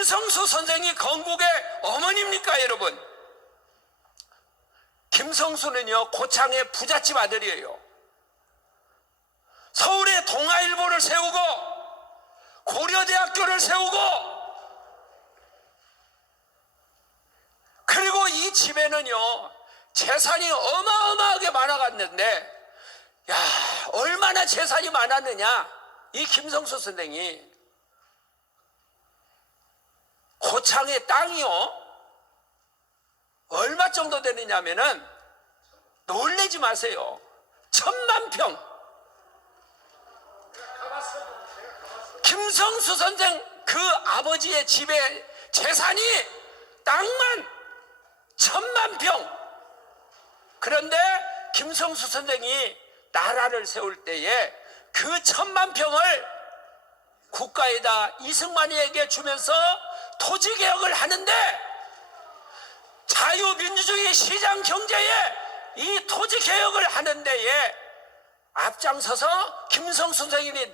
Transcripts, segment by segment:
김성수 선생이 건국의 어머니입니까 여러분? 김성수는요 고창의 부잣집 아들이에요. 서울에 동아일보를 세우고 고려대학교를 세우고, 그리고 이 집에는요 재산이 어마어마하게 많아갔는데, 야, 얼마나 재산이 많았느냐. 이 김성수 선생이 고창의 땅이요 얼마 정도 되느냐면은, 놀래지 마세요, 1000만 평. 김성수 선생 그 아버지의 집의 재산이 땅만 1000만 평. 그런데 김성수 선생이 나라를 세울 때에 그 1000만 평을 국가에다 이승만이에게 주면서 토지개혁을 하는데, 자유민주주의 시장 경제에 이 토지개혁을 하는 데에 앞장서서 김성수 선생님이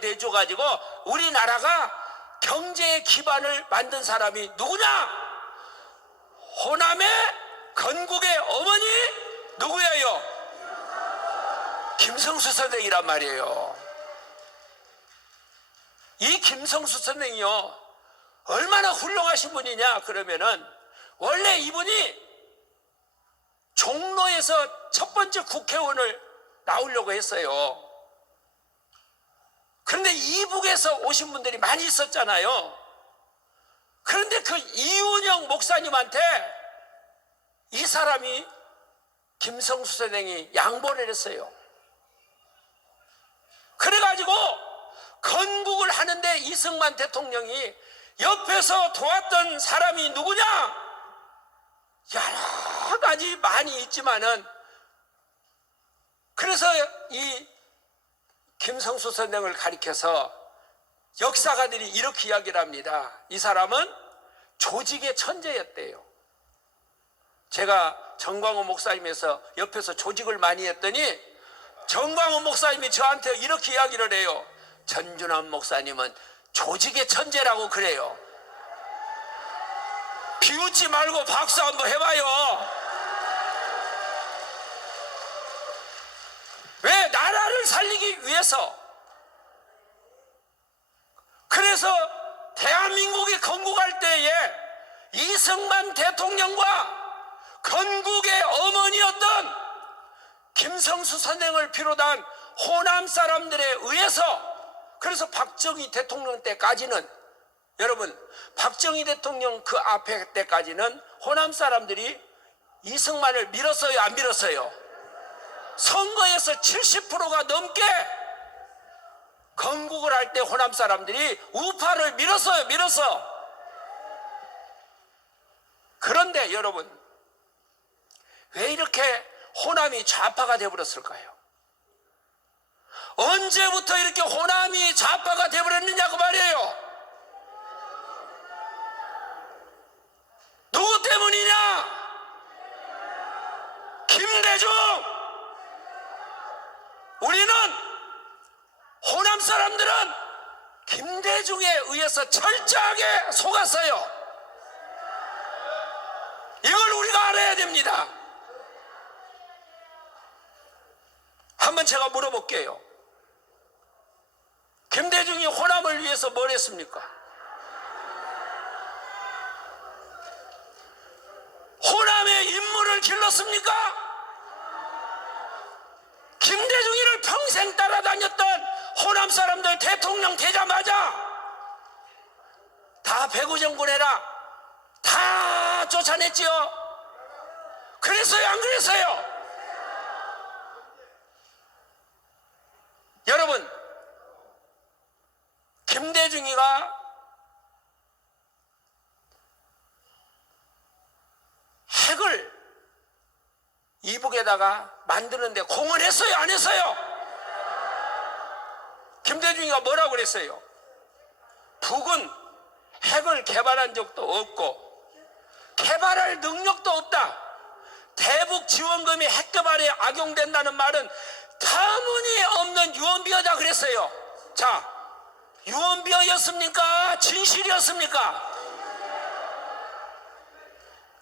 내줘가지고 우리나라가 경제의 기반을 만든 사람이 누구냐? 호남의 건국의 어머니 누구예요? 김성수 선생이란 말이에요. 이 김성수 선생이요 얼마나 훌륭하신 분이냐 그러면은, 원래 이분이 종로에서 첫 번째 국회의원을 나오려고 했어요. 그런데 이북에서 오신 분들이 많이 있었잖아요. 그런데 그 이운영 목사님한테 이 사람이, 김성수 선생이 양보를 했어요. 그래가지고 건국을 하는데 이승만 대통령이 옆에서 도왔던 사람이 누구냐? 여러 가지 많이 있지만은, 그래서 이 김성수 선생을 가리켜서 역사가들이 이렇게 이야기를 합니다. 이 사람은 조직의 천재였대요. 제가 정광훈 목사님에서 옆에서 조직을 많이 했더니 정광훈 목사님이 저한테 이렇게 이야기를 해요. 전준환 목사님은 조직의 천재라고 그래요. 비웃지 말고 박수 한번 해봐요. 왜? 나라를 살리기 위해서. 그래서 대한민국이 건국할 때에 이승만 대통령과 건국의 어머니였던 김성수 선생을 비롯한 호남 사람들에 의해서, 그래서 박정희 대통령 때까지는, 여러분 박정희 대통령 그 앞에 때까지는 호남 사람들이 이승만을 밀었어요, 안 밀었어요? 선거에서 70%가 넘게 건국을 할 때 호남 사람들이 우파를 밀었어요, 밀었어. 그런데 여러분, 왜 이렇게 호남이 좌파가 되어버렸을까요? 언제부터 이렇게 호남이 좌파가 되어버렸느냐고 말이에요. 누구 때문이냐? 김대중! 우리는, 호남 사람들은 김대중에 의해서 철저하게 속았어요. 이걸 우리가 알아야 됩니다. 한번 제가 물어볼게요. 김대중이 호남을 위해서 뭘 했습니까? 호남의 인물을 길렀습니까? 김대중이를 평생 따라다녔던 호남 사람들 대통령 되자마자 다 배구정군해라 다 쫓아냈지요. 그랬어요, 안 그랬어요? 여러분, 김대중이가 핵을 이북에다가 만드는데 공헌했어요, 안 했어요? 김대중이가 뭐라고 그랬어요? 북은 핵을 개발한 적도 없고 개발할 능력도 없다. 대북 지원금이 핵 개발에 악용된다는 말은 터무니없는 유언비어다 그랬어요. 자, 유언비어였습니까? 진실이었습니까?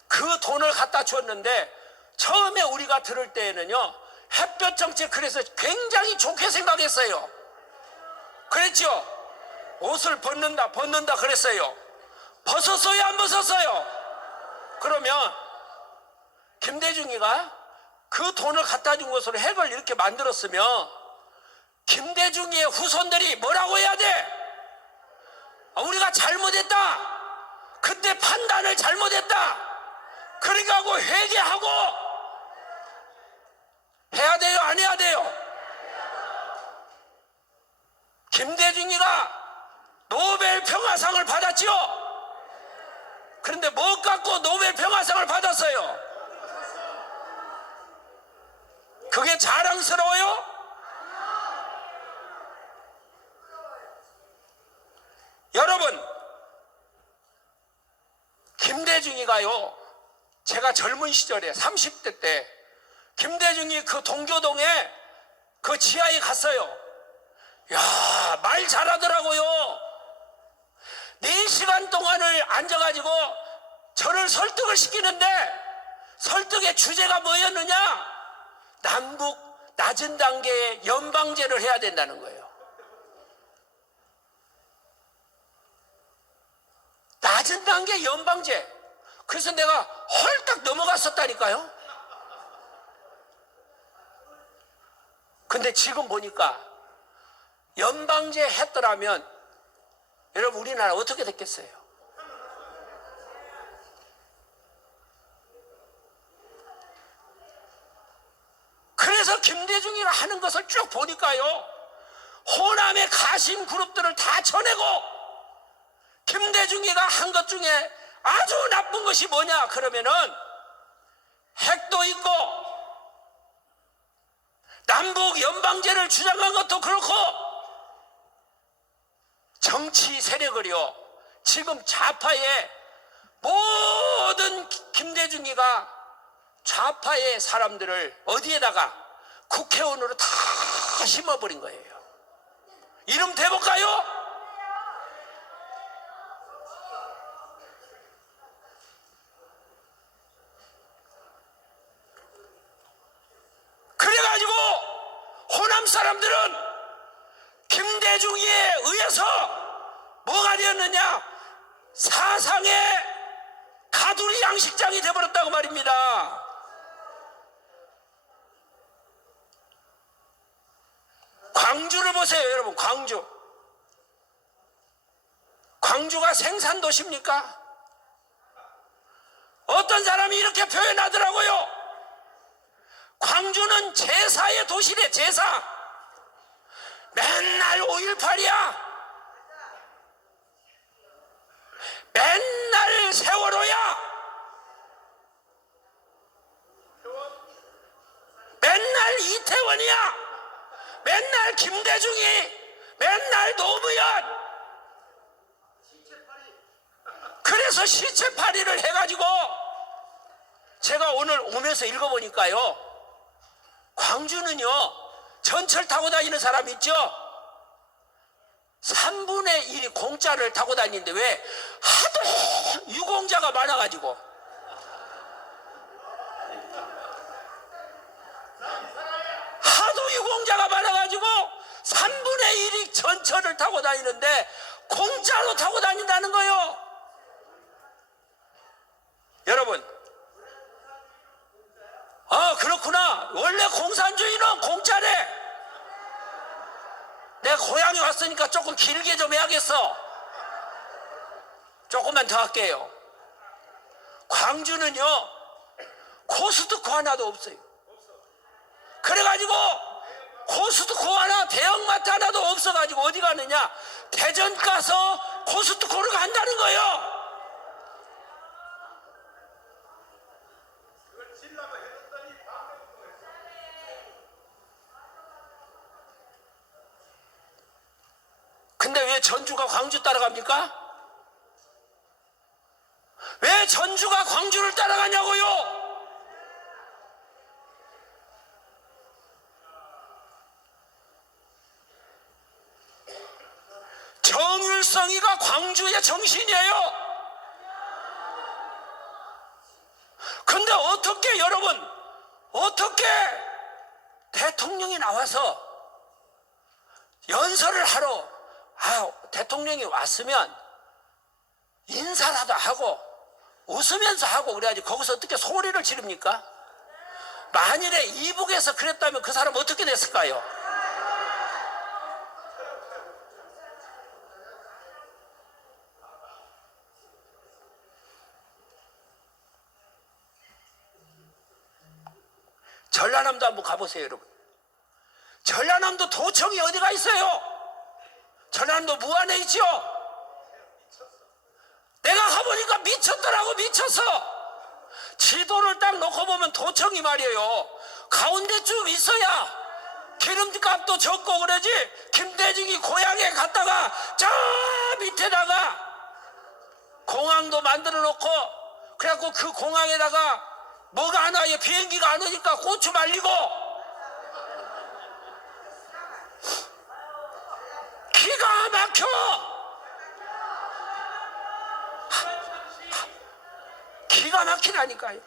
그 돈을 갖다 줬는데 처음에 우리가 들을 때에는요, 햇볕 정책 그래서 굉장히 좋게 생각했어요. 그랬죠? 옷을 벗는다 그랬어요. 벗었어요, 안 벗었어요? 그러면 김대중이가 그 돈을 갖다 준 것으로 핵을 이렇게 만들었으면 김대중이의 후손들이 뭐라고 해야 돼? 우리가 잘못했다, 그때 판단을 잘못했다, 그러니까 하고 회개하고 해야 돼요, 안 해야 돼요? 김대중이가 노벨 평화상을 받았지요. 그런데 뭐 갖고 노벨 평화상을 받았어요? 그게 자랑스러워요? 여러분, 김대중이가요, 제가 젊은 시절에 30대 때 김대중이 그 동교동에 그 지하에 갔어요. 야, 말 잘하더라고요. 4시간 동안을 앉아가지고 저를 설득을 시키는데 설득의 주제가 뭐였느냐? 남북 낮은 단계의 연방제를 해야 된다는 거예요. 낮은 단계 연방제. 그래서 내가 헐딱 넘어갔었다니까요. 근데 지금 보니까 연방제 했더라면 여러분 우리나라 어떻게 됐겠어요? 그래서 김대중이가 하는 것을 쭉 보니까요, 호남의 가심 그룹들을 다 쳐내고 김대중이가 한 것 중에 아주 나쁜 것이 뭐냐 그러면은 핵도 있고 남북 연방제를 주장한 것도 그렇고 정치 세력을요, 지금 좌파의 모든 김대중이가 좌파의 사람들을 어디에다가 국회의원으로 다 심어버린 거예요. 이름 대볼까요? 그래가지고 호남 사람들은 김대중에 의해서 뭐가 되었느냐? 사상의 가두리 양식장이 되어버렸다고 말입니다. 광주를 보세요, 여러분. 광주가 생산도시입니까? 어떤 사람이 이렇게 표현하더라고요. 광주는 제사의 도시래, 제사. 맨날 5.18이야. 맨날 세월호야. 맨날 이태원이야. 맨날 김대중이, 맨날 노무현. 그래서 시체팔이를 해가지고 제가 오늘 오면서 읽어보니까요, 광주는요 전철 타고 다니는 사람 있죠? 3분의 1이 공짜를 타고 다니는데 왜? 하도 유공자가 많아가지고. 하도 유공자가 많아가지고 3분의 1이 전철을 타고 다니는데 공짜로 타고 다닌다는 거예요. 여러분, 그렇구나. 원래 공산주의는 공짜래. 내가 고향에 왔으니까 조금 길게 좀 해야겠어. 조금만 더 할게요. 광주는요 코스트코 하나도 없어요. 그래가지고 코스트코 하나, 대형마트 하나도 없어가지고 어디 가느냐? 대전 가서 코스트코를 간다는 거예요. 근데 왜 전주가 광주 따라갑니까? 왜 전주가 광주를 따라가냐고요? 불성이가 광주의 정신이에요. 근데 어떻게 여러분, 어떻게 대통령이 나와서 연설을 하러, 대통령이 왔으면 인사라도 하고 웃으면서 하고 그래야지 거기서 어떻게 소리를 지릅니까? 만일에 이북에서 그랬다면 그 사람 어떻게 됐을까요? 전라남도 한번 가보세요, 여러분. 전라남도 도청이 어디가 있어요? 전라남도 무안에 있죠? 내가 가보니까 미쳤더라고, 미쳤어. 지도를 딱 놓고 보면 도청이 말이에요, 가운데쯤 있어야 기름값도 적고 그러지. 김대중이 고향에 갔다가 저 밑에다가 공항도 만들어 놓고, 그래갖고 그 공항에다가 뭐가 안 와요? 비행기가 안 오니까 고추 말리고. 기가 막혀. 기가 막히라니까요.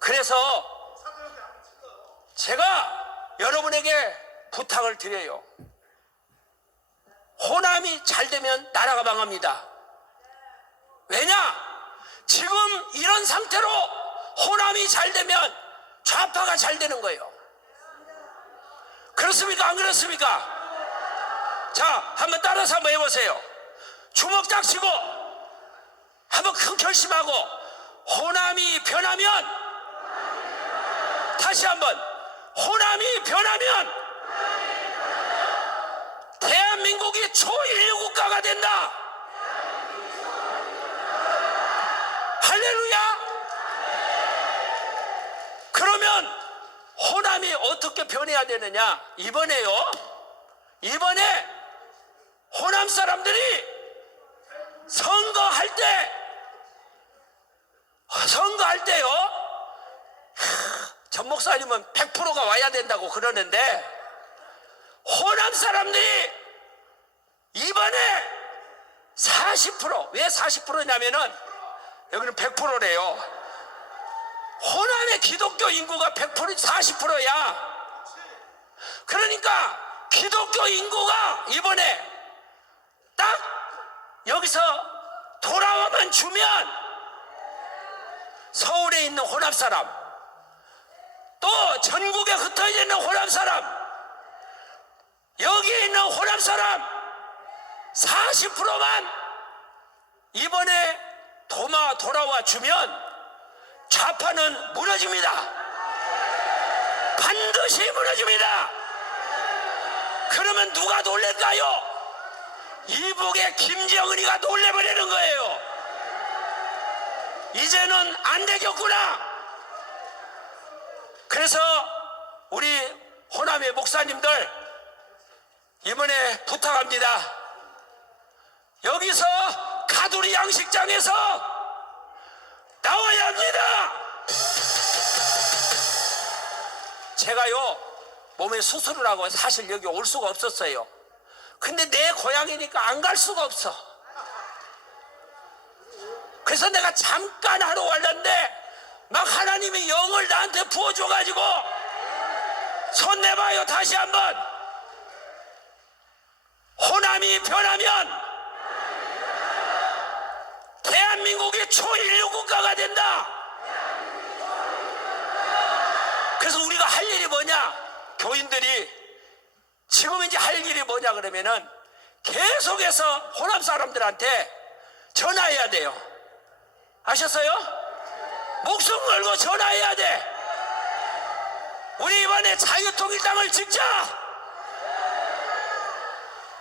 그래서 제가 여러분에게 부탁을 드려요. 호남이 잘 되면 나라가 망합니다. 왜냐? 지금 이런 상태로 호남이 잘 되면 좌파가 잘 되는 거예요. 그렇습니까? 안 그렇습니까? 자, 한번 따라서 한번 해보세요. 주먹 딱 쥐고 한번 큰 결심하고, 호남이 변하면, 다시 한번, 호남이 변하면 대한민국이 초인류 국가가 된다. 할렐루야. 그러면 호남이 어떻게 변해야 되느냐? 이번에 호남 사람들이 선거할 때요, 전 목사님은 100%가 와야 된다고 그러는데, 호남 사람들이 이번에 40%, 왜 40%냐면은 여기는 100%래요. 호남의 기독교 인구가 100%, 40%야. 그러니까 기독교 인구가 이번에 딱 여기서 돌아와만 주면 서울에 있는 호남 사람, 또 전국에 흩어져 있는 호남 사람, 여기에 있는 호남 사람 40%만 이번에 돌아와 주면 좌파는 무너집니다. 반드시 무너집니다. 그러면 누가 놀랄까요? 이북의 김정은이가 놀래버리는 거예요. 이제는 안 되겠구나. 그래서 우리 호남의 목사님들 이번에 부탁합니다. 여기서 가두리 양식장에서 나와야 합니다. 제가요 몸에 수술을 하고 사실 여기 올 수가 없었어요. 근데 내 고향이니까 안 갈 수가 없어. 그래서 내가 잠깐 하러 왔는데 막 하나님이 영을 나한테 부어줘가지고, 손 내봐요. 다시 한번. 호남이 변하면 대한민국이 초인류 국가가 된다. 그래서 우리가 할 일이 뭐냐? 교인들이 지금 이제 할 일이 뭐냐 그러면은 계속해서 호남 사람들한테 전화해야 돼요. 아셨어요? 목숨 걸고 전화해야 돼. 우리 이번에 자유통일당을 찍자.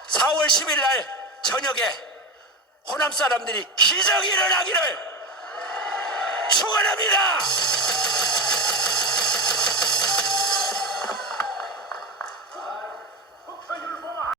4월 10일 날 저녁에 호남 사람들이 기적이 일어나기를 축원합니다.